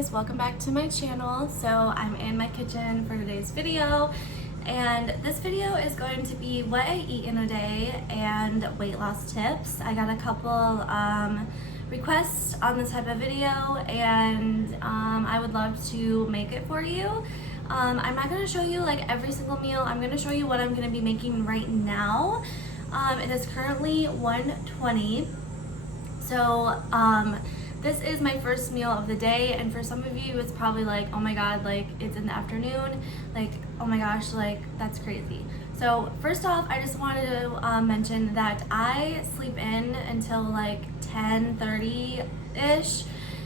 guys, welcome back to my channel. So I'm in my kitchen for today's video, and this video is going to be what I eat in a day and weight loss tips. I got a couple requests on this type of video, and I would love to make it for you. I'm not going to show you like every single meal. I'm going to show you what I'm going to be making right now. It is currently 1:20. So this is my first meal of the day, and for some of you it's probably like, oh my god, like it's in the afternoon, like oh my gosh, like that's crazy. So first off, I just wanted to mention that I sleep in until like 10:30 ish.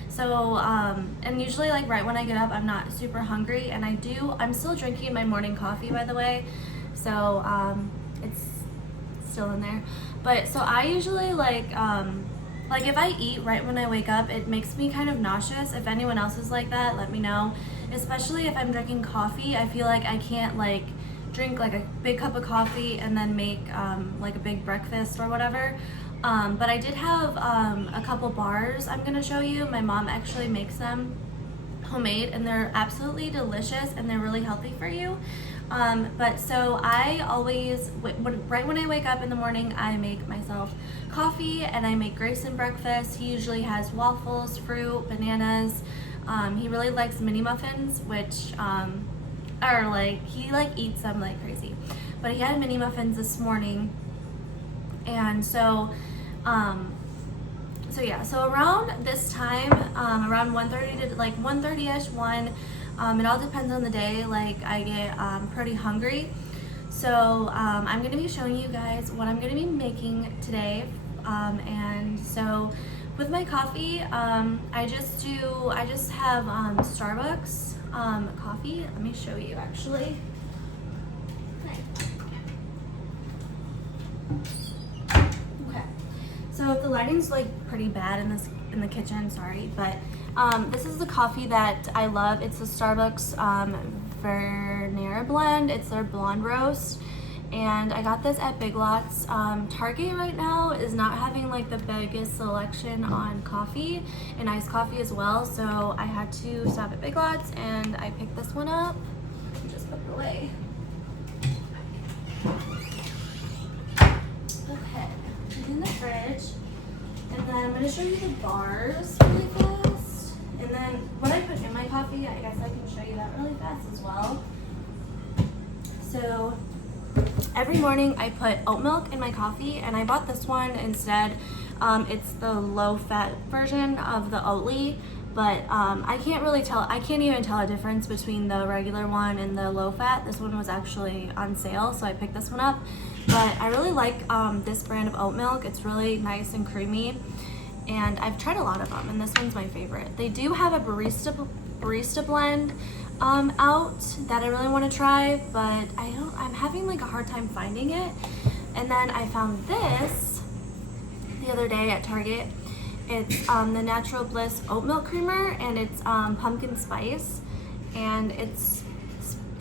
So and usually like right when I get up I'm not super hungry, and I'm still drinking my morning coffee, by the way, so it's still in there. But so I usually like if I eat right when I wake up, it makes me kind of nauseous. If anyone else is like that, let me know. Especially if I'm drinking coffee, I feel like I can't like drink like a big cup of coffee and then make like a big breakfast or whatever. But I did have a couple bars I'm gonna show you. My mom actually makes them homemade, and they're absolutely delicious, and they're really healthy for you. But so I always, right when I wake up in the morning, I make myself coffee, and I make Grayson breakfast. He usually has waffles, fruit, bananas. He really likes mini muffins, which are like, he like eats them like crazy. But he had mini muffins this morning, and so yeah, so around this time, around 1:30 to like 1:30ish, 1, it all depends on the day, like I get pretty hungry. So I'm going to be showing you guys what I'm going to be making today. And so with my coffee, I just have Starbucks coffee. Let me show you actually. So if the lighting's like pretty bad in the kitchen, sorry, but this is the coffee that I love. It's the Starbucks Vernera blend. It's their blonde roast, and I got this at Big Lots. Target right now is not having like the biggest selection on coffee and iced coffee as well, so I had to stop at Big Lots and I picked this one up. Just put it away. Okay. In the fridge, and then I'm going to show you the bars really fast, and then what I put in my coffee, I guess I can show you that really fast as well. So every morning I put oat milk in my coffee, and I bought this one instead. It's the low fat version of the Oatly, but I can't even tell a difference between the regular one and the low fat. This one was actually on sale, so I picked this one up. But I really like this brand of oat milk. It's really nice and creamy, and I've tried a lot of them, and this one's my favorite. They do have a barista blend out that I really want to try, but I'm having like a hard time finding it. And then I found this the other day at Target. It's the Natural Bliss oat milk creamer, and it's pumpkin spice, and it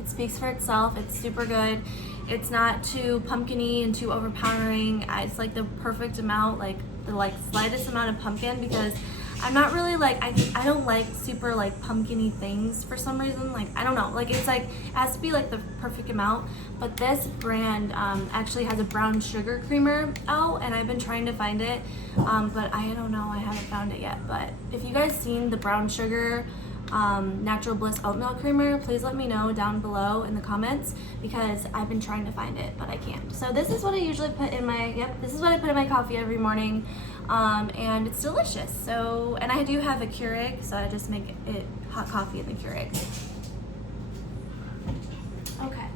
speaks for itself. It's super good. It's not too pumpkin-y and too overpowering. It's like the perfect amount, like the slightest amount of pumpkin, because I'm not really like, I don't like super like pumpkin-y things for some reason. Like, I don't know, like it's like, it has to be like the perfect amount. But this brand actually has a brown sugar creamer out, and I've been trying to find it, but I don't know, I haven't found it yet. But if you guys seen the brown sugar Natural Bliss oat milk creamer, please let me know down below in the comments, because I've been trying to find it but I can't. So this is what I usually put in my this is what I put in my coffee every morning, and it's delicious. So, and I do have a Keurig, so I just make it hot coffee in the Keurig. Okay,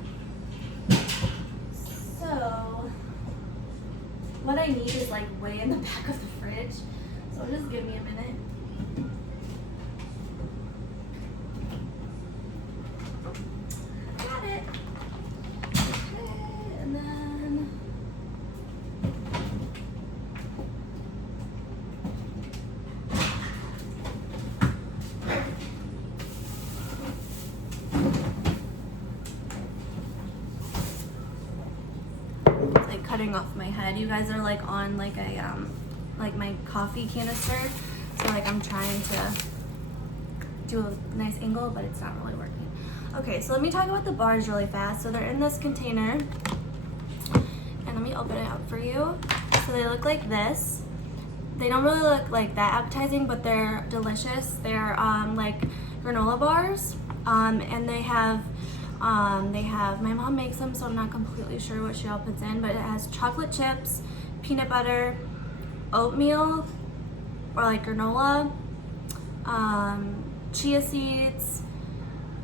so what I need is like way in the back of the fridge, so just give me a minute. Cutting off my head. You guys are like on like a like my coffee canister, so like I'm trying to do a nice angle, but it's not really working. Okay, so let me talk about the bars really fast. So they're in this container, and let me open it up for you. So they look like this. They don't really look like that appetizing, but they're delicious. They're like granola bars, and they have, my mom makes them, so I'm not completely sure what she all puts in, but it has chocolate chips, peanut butter, oatmeal, or like granola, chia seeds,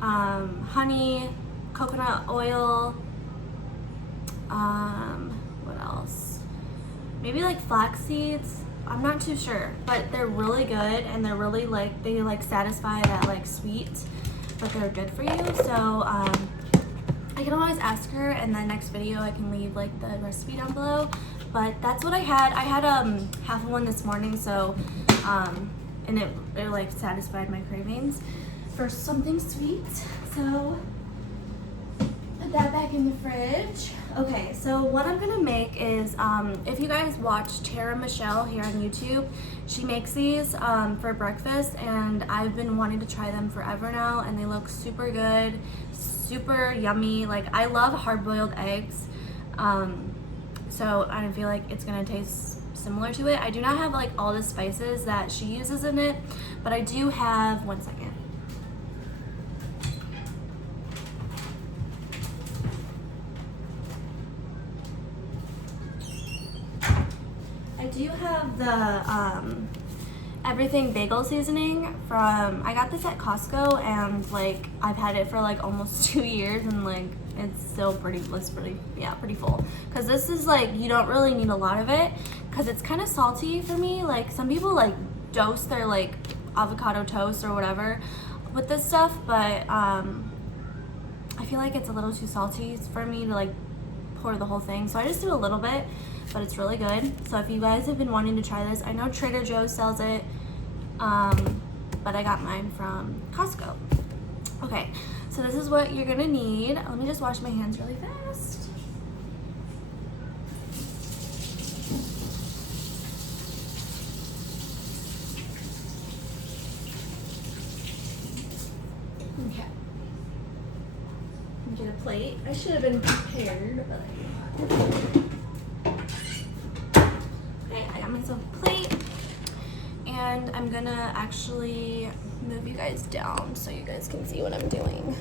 honey, coconut oil, what else? Maybe like flax seeds. I'm not too sure, but they're really good, and they're really like, they like satisfy that like sweet, but they're good for you. So I can always ask her in the next video. I can leave like the recipe down below, but that's what I had. I had half of one this morning, so and it like satisfied my cravings for something sweet. So put that back in the fridge. Okay, so what I'm gonna make is, if you guys watch Tara Michelle here on YouTube, she makes these for breakfast, and I've been wanting to try them forever now, and they look super good, super yummy. Like, I love hard-boiled eggs, so I feel like it's gonna taste similar to it. I do not have like all the spices that she uses in it, but I do have, one second. I do have the everything bagel seasoning from, I got this at Costco, and like I've had it for like almost 2 years, and like it's still pretty full, because this is like, you don't really need a lot of it because it's kind of salty for me. Like, some people like dose their like avocado toast or whatever with this stuff, but I feel like it's a little too salty for me to like pour the whole thing, so I just do a little bit, but it's really good. So if you guys have been wanting to try this, I know Trader Joe's sells it, but I got mine from Costco. Okay, so this is what you're gonna need. Let me just wash my hands really fast. Okay. Get a plate. I should have been prepared, but okay, I got myself a plate, and I'm gonna actually move you guys down so you guys can see what I'm doing.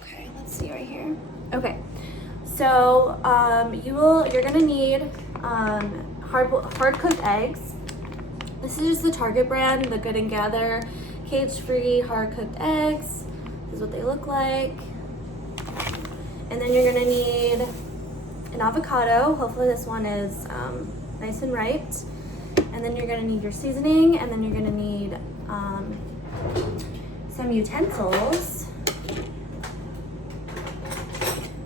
Okay, let's see right here. Okay, so you're gonna need hard cooked eggs. This is just the Target brand, the Good and Gather cage-free hard cooked eggs. This is what they look like. And then you're gonna need an avocado. Hopefully this one is nice and ripe. And then you're gonna need your seasoning, and then you're gonna need some utensils.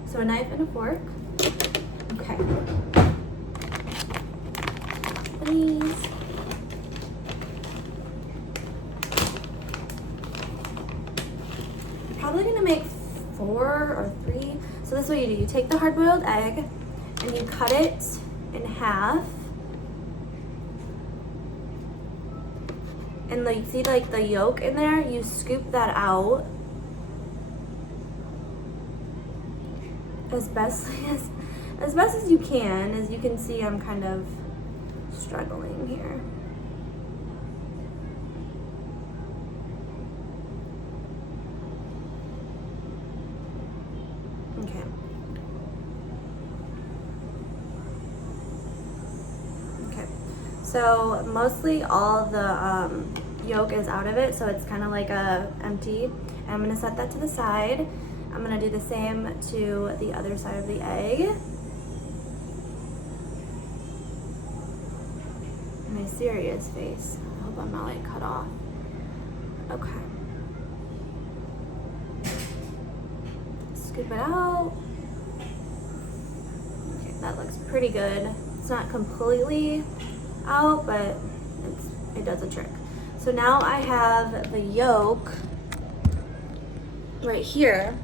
So a knife and a fork. Okay. Please. Probably gonna make 4 or 3. So this is what you do. You take the hard-boiled egg and you cut it in half. And like, see like the yolk in there? You scoop that out as best as you can. As you can see, I'm kind of struggling here. Okay. Okay. So mostly all the yolk is out of it, so it's kind of like empty. And I'm gonna set that to the side. I'm gonna do the same to the other side of the egg. My serious face. I hope I'm not like cut off. Okay. Scoop it out. Okay, that looks pretty good. It's not completely out, but it does a trick. So now I have the yolk right here.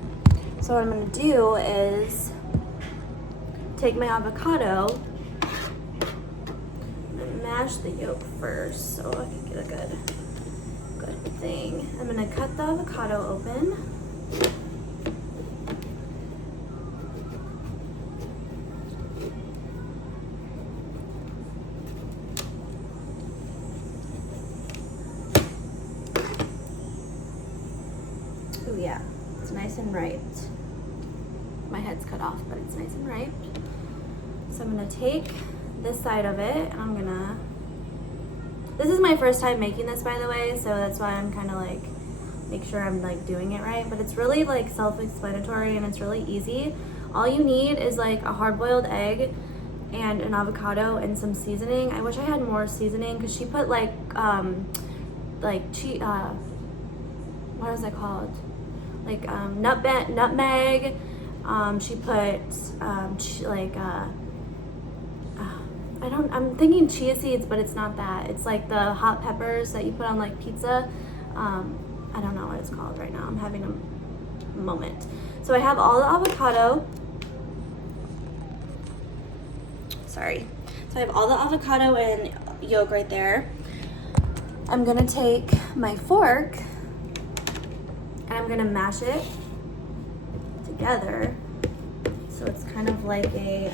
So what I'm gonna do is take my avocado and mash the yolk first so I can get a good Good thing. I'm gonna cut the avocado open. Oh yeah, it's nice and ripe. My head's cut off, but it's nice and ripe. So I'm gonna take this side of it and I'm gonna, this is my first time making this, by the way, so that's why I'm kind of like, make sure I'm like doing it right, but it's really like self-explanatory and it's really easy. All you need is like a hard-boiled egg and an avocado and some seasoning. I wish I had more seasoning because she put like what is it called? Like nutmeg. She put I'm thinking chia seeds, but it's not that. It's like the hot peppers that you put on like pizza. I don't know what it's called right now. I'm having a moment. So I have all the avocado. Sorry. So I have all the avocado and yolk right there. I'm gonna take my fork and I'm gonna mash it together. So it's kind of like a,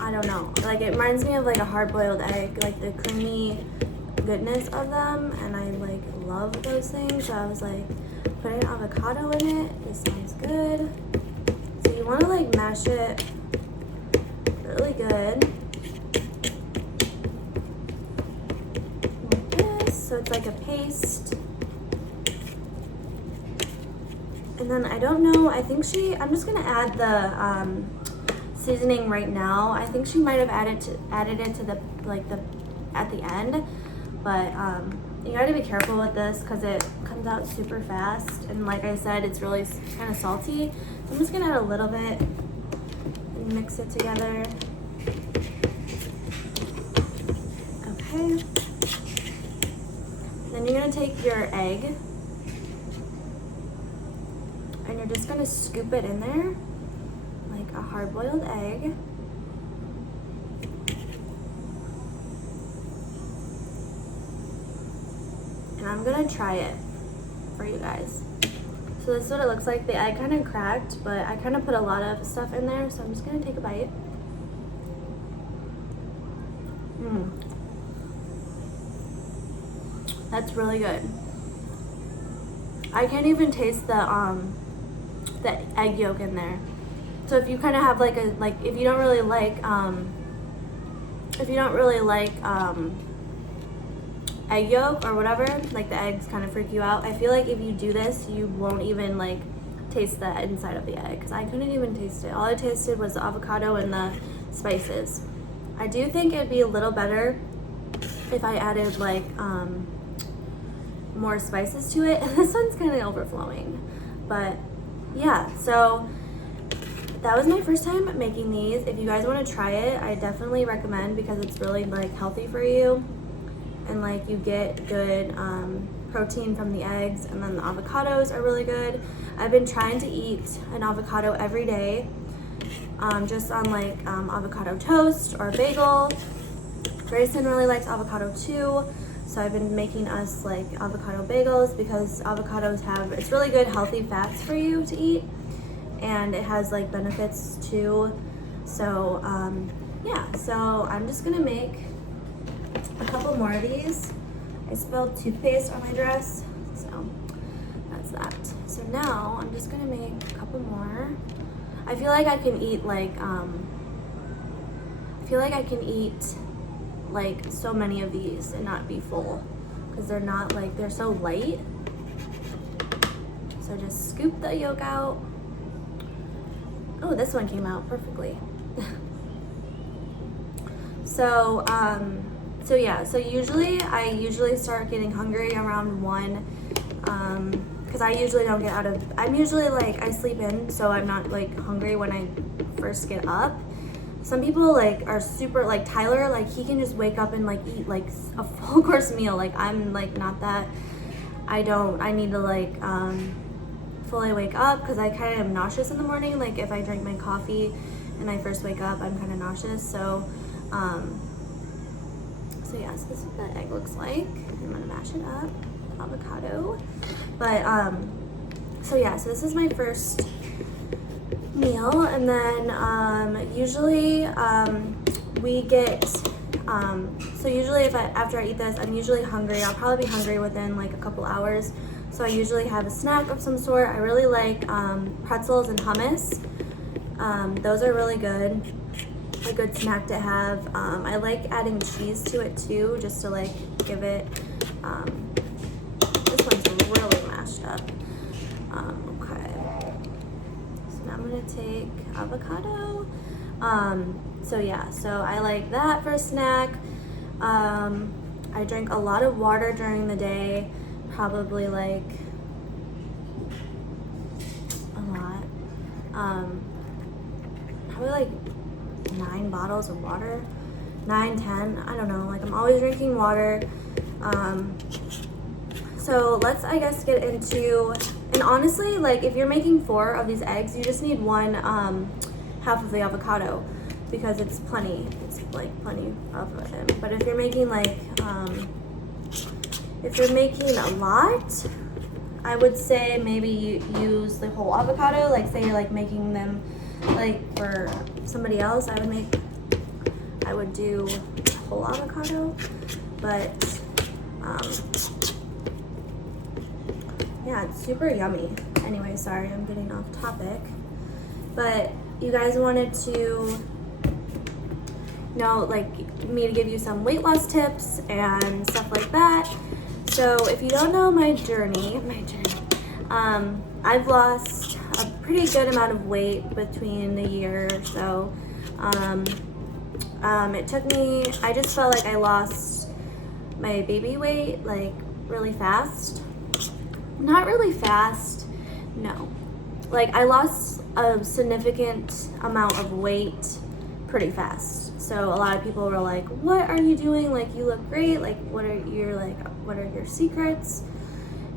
I don't know, like it reminds me of like a hard-boiled egg, like the creamy goodness of them, and I like love those things. So I was like, putting avocado in it, this sounds good. So you want to like mash it really good like this, so it's like a paste. And then I don't know, I think I'm just gonna add the seasoning right now. I think she might have added it to the at the end, but you gotta be careful with this because it comes out super fast, and like I said, it's really kind of salty. So I'm just gonna add a little bit and mix it together. Okay. Then you're gonna take your egg and you're just gonna scoop it in there like a hard-boiled egg. And I'm gonna try it for you guys. So this is what it looks like. The egg kind of cracked, but I kind of put a lot of stuff in there, so I'm just gonna take a bite. That's really good. I can't even taste the egg yolk in there. So if you kind of have if you don't really like egg yolk or whatever, like the eggs kind of freak you out, I feel like if you do this, you won't even like taste the inside of the egg, because I couldn't even taste it. All I tasted was the avocado and the spices. I do think it'd be a little better if I added like more spices to it. This one's kind of overflowing, but yeah, so that was my first time making these. If you guys want to try it, I definitely recommend, because it's really like healthy for you, and like you get good protein from the eggs, and then the avocados are really good. I've been trying to eat an avocado every day, just on like avocado toast or bagel. Grayson really likes avocado too, so I've been making us like avocado bagels, because avocados it's really good healthy fats for you to eat, and it has like benefits too. So yeah, so I'm just gonna make a couple more of these. I spilled toothpaste on my dress, so that's that. So now I'm just gonna make a couple more. I feel like I can eat like so many of these and not be full, because they're so light. So just scoop the yolk out. Oh, this one came out perfectly. So yeah, so I usually start getting hungry around 1, because I usually don't get I'm usually like, I sleep in, so I'm not like hungry when I first get up. some people like are super, like Tyler, like he can just wake up and like eat like a full course meal. Like I'm like not that. I need to like fully wake up because I kind of am nauseous in the morning. Like if I drink my coffee and I first wake up, I'm kind of nauseous. So so yes, this is what the egg looks like. I'm gonna mash it up, avocado. But so yeah, so this is my first meal, and then usually we get so usually after I eat this, I'm usually hungry. I'll probably be hungry within like a couple hours. So I usually have a snack of some sort. I really like pretzels and hummus. Those are really good. A good snack to have. I like adding cheese to it too, just to like give it. This one's really mashed up. Okay. So now I'm gonna take avocado. So yeah, so I like that for a snack. I drink a lot of water during the day, probably like a lot. Probably like 9 bottles of water, 9, 10, I don't know, like I'm always drinking water. So let's, I guess, get into, and honestly, like if you're making 4 of these eggs, you just need one half of the avocado because it's plenty. It's like plenty of them. But if you're making like, if you're making a lot, I would say maybe you use the whole avocado. Like say you're like making them like for somebody else, I would do whole avocado. But yeah, it's super yummy. Anyway, sorry, I'm getting off topic. But you guys wanted to know, like, me to give you some weight loss tips and stuff like that. So if you don't know my journey, I've lost a pretty good amount of weight between a year or so. It took me, I just felt like I lost my baby weight like really fast. Not really fast, no. Like I lost a significant amount of weight pretty fast. So a lot of people were like, what are you doing? Like you look great. Like what are your secrets?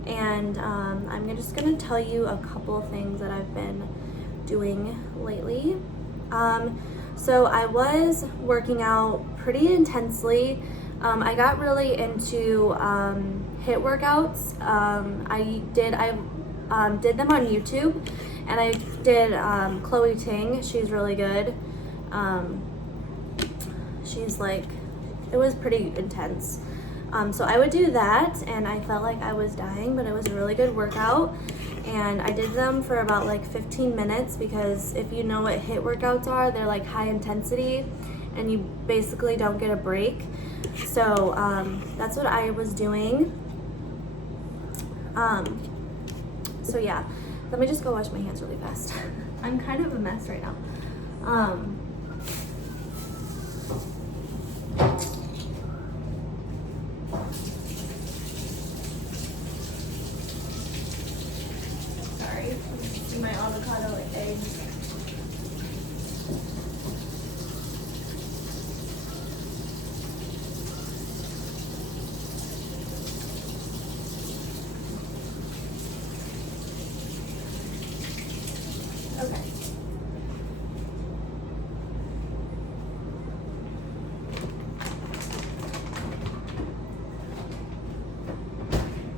And I'm just gonna tell you a couple of things that I've been doing lately. So I was working out pretty intensely. I got really into HIIT workouts. I did them on YouTube, and I did Chloe Ting. She's really good. She's like, it was pretty intense. So I would do that, and I felt like I was dying, but it was a really good workout. And I did them for about like 15 minutes because if you know what HIIT workouts are, they're like high intensity, and you basically don't get a break. So that's what I was doing. So yeah, let me just go wash my hands really fast. I'm kind of a mess right now. Sorry, see my avocado eggs. Okay.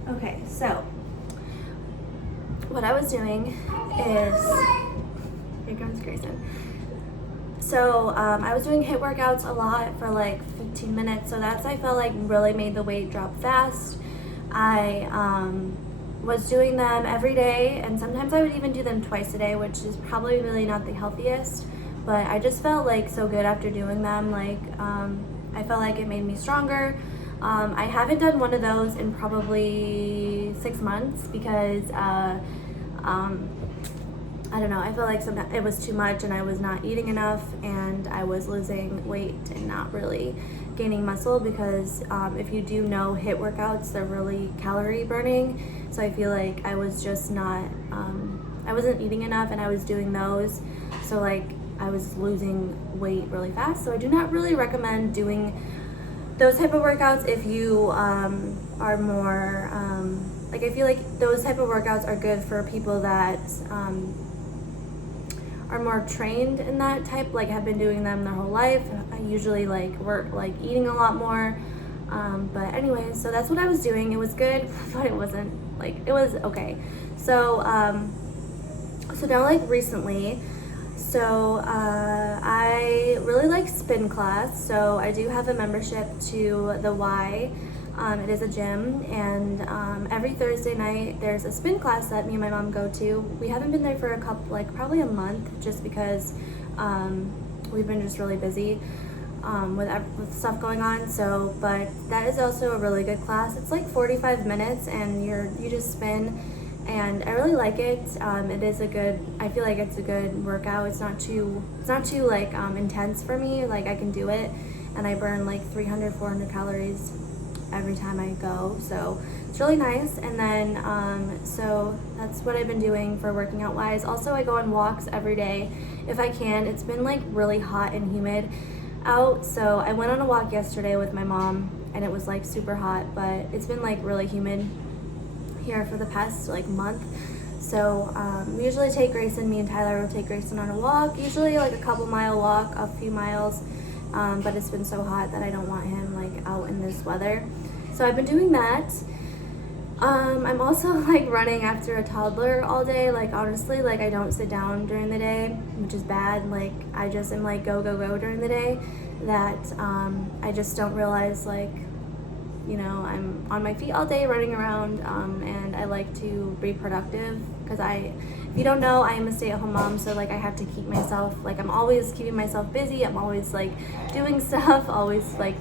Okay, so what I was doing is, here comes Grayson. So I was doing HIIT workouts a lot for like 15 minutes. So I felt like really made the weight drop fast. I was doing them every day, and sometimes I would even do them twice a day, which is probably really not the healthiest, but I just felt like so good after doing them. Like I felt like it made me stronger. I haven't done one of those in probably 6 months because I don't know, I felt like it was too much and I was not eating enough, and I was losing weight and not really gaining muscle because if you do know HIIT workouts, they're really calorie burning. So I feel like I was just not, I wasn't eating enough, and I was doing those. So like I was losing weight really fast. So I do not really recommend doing those type of workouts if you are more like, I feel like those type of workouts are good for people that are more trained in that type, like have been doing them their whole life. I usually like work like eating a lot more, but anyways, so that's what I was doing. It was good, but it wasn't like, it was okay. So so now like recently, so I really like spin class. So I do have a membership to the Y. It is a gym, and every Thursday night there's a spin class that me and my mom go to. We haven't been there for a couple, like probably a month, just because we've been just really busy with stuff going on. So, but that is also a really good class. It's like 45 minutes, and you just spin, and I really like it. It is a good, I feel like it's a good workout. It's not too like intense for me. Like I can do it, and I burn like 300-400 calories every time I go, so it's really nice. And then so that's what I've been doing for working out wise. Also, I go on walks every day if I can. It's been like really hot and humid out, so I went on a walk yesterday with my mom, and it was like super hot, but it's been like really humid here for the past like month. So we usually take Grayson, me and Tyler will take Grayson on a walk, usually like a couple mile walk, a few miles. But it's been so hot that I don't want him like out in this weather. So I've been doing that. I'm also like running after a toddler all day. Like honestly, like I don't sit down during the day, which is bad. Like I just am like go during the day, that I just don't realize, like, you know, I'm on my feet all day running around, and I like to be productive because if you don't know, I am a stay-at-home mom, so like I have to keep myself, like I'm always keeping myself busy. I'm always like doing stuff, always like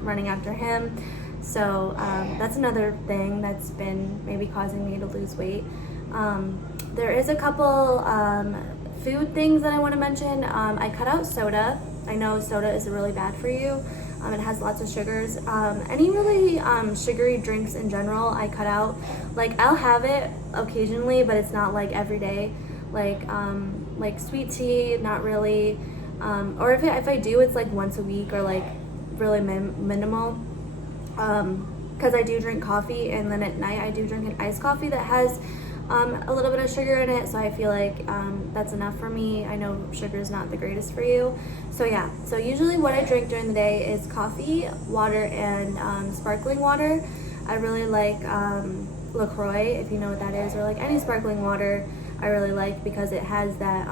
running after him. So that's another thing that's been maybe causing me to lose weight. There is a couple food things that I want to mention. I cut out soda. I know soda is really bad for you. It has lots of sugars. Any really sugary drinks in general, I cut out. Like I'll have it occasionally, but it's not like every day. Like sweet tea, not really. Or if I do, it's like once a week, or like really minimal. Because I do drink coffee, and then at night I do drink an iced coffee that has a little bit of sugar in it, so I feel like that's enough for me. I know sugar is not the greatest for you. So yeah, so usually what I drink during the day is coffee, water, and sparkling water. I really like LaCroix, if you know what that is, or like any sparkling water I really like, because it has that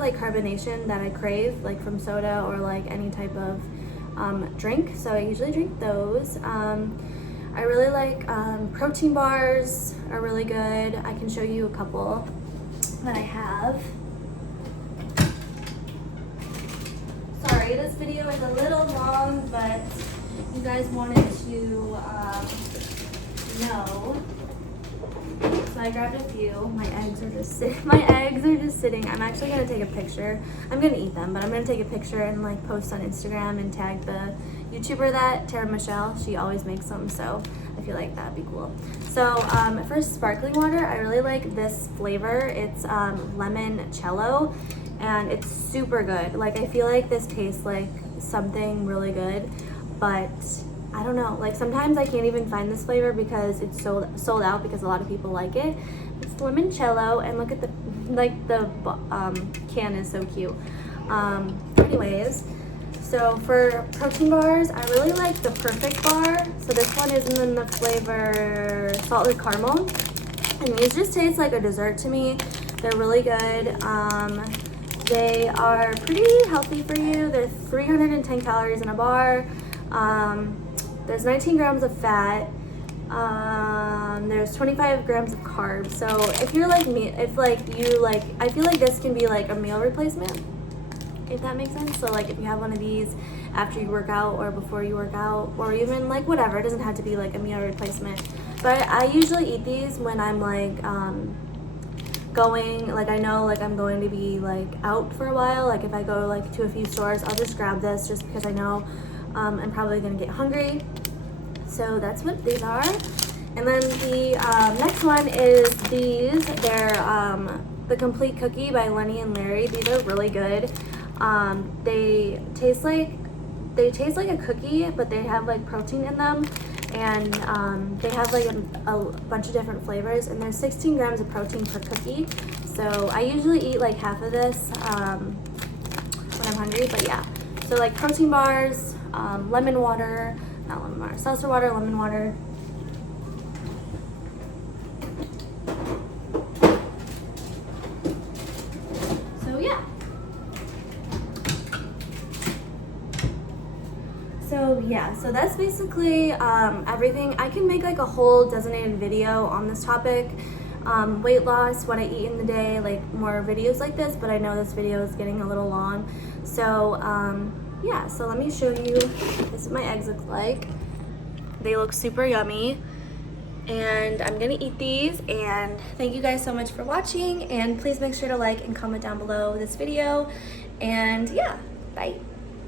like carbonation that I crave, like from soda or like any type of drink. So I usually drink those. I really like protein bars are really good. I can show you a couple that I have. Sorry, this video is a little long, but you guys wanted to know. So I grabbed a few. My eggs are just sitting. I'm actually gonna take a picture. I'm gonna eat them, but I'm gonna take a picture and like post on Instagram and tag the YouTuber that, Tara Michelle. She always makes them, so I feel like that'd be cool. So for sparkling water, I really like this flavor. It's limoncello, and it's super good. Like I feel like this tastes like something really good, but I don't know, like sometimes I can't even find this flavor because it's sold out, because a lot of people like it. It's limoncello, and look at the can is so cute. Anyways, so for protein bars, I really like the Perfect Bar. So this one is in the flavor salted caramel, and these just taste like a dessert to me. They're really good. They are pretty healthy for you. They're 310 calories in a bar. There's 19 grams of fat. There's 25 grams of carbs. So if you're like me, I feel like this can be like a meal replacement, if that makes sense. So like if you have one of these after you work out or before you work out, or even like whatever, it doesn't have to be like a meal replacement. But I usually eat these when I'm like going, like I know like I'm going to be like out for a while. Like if I go like to a few stores, I'll just grab this just because I know I'm probably gonna get hungry. So that's what these are. And then the next one is these. They're the Complete Cookie by Lenny and Larry. These are really good. They taste like a cookie, but they have like protein in them, and they have like a bunch of different flavors, and there's 16 grams of protein per cookie. So I usually eat like half of this when I'm hungry, but yeah. So like protein bars, lemon water, not lemon water, seltzer water, lemon water. So yeah. So that's basically everything. I can make like a whole designated video on this topic, weight loss, what I eat in the day, like more videos like this, but I know this video is getting a little long. So yeah, so let me show you, this is what my eggs look like. They look super yummy, and I'm gonna eat these. And thank you guys so much for watching, and please make sure to like and comment down below this video. And yeah, bye.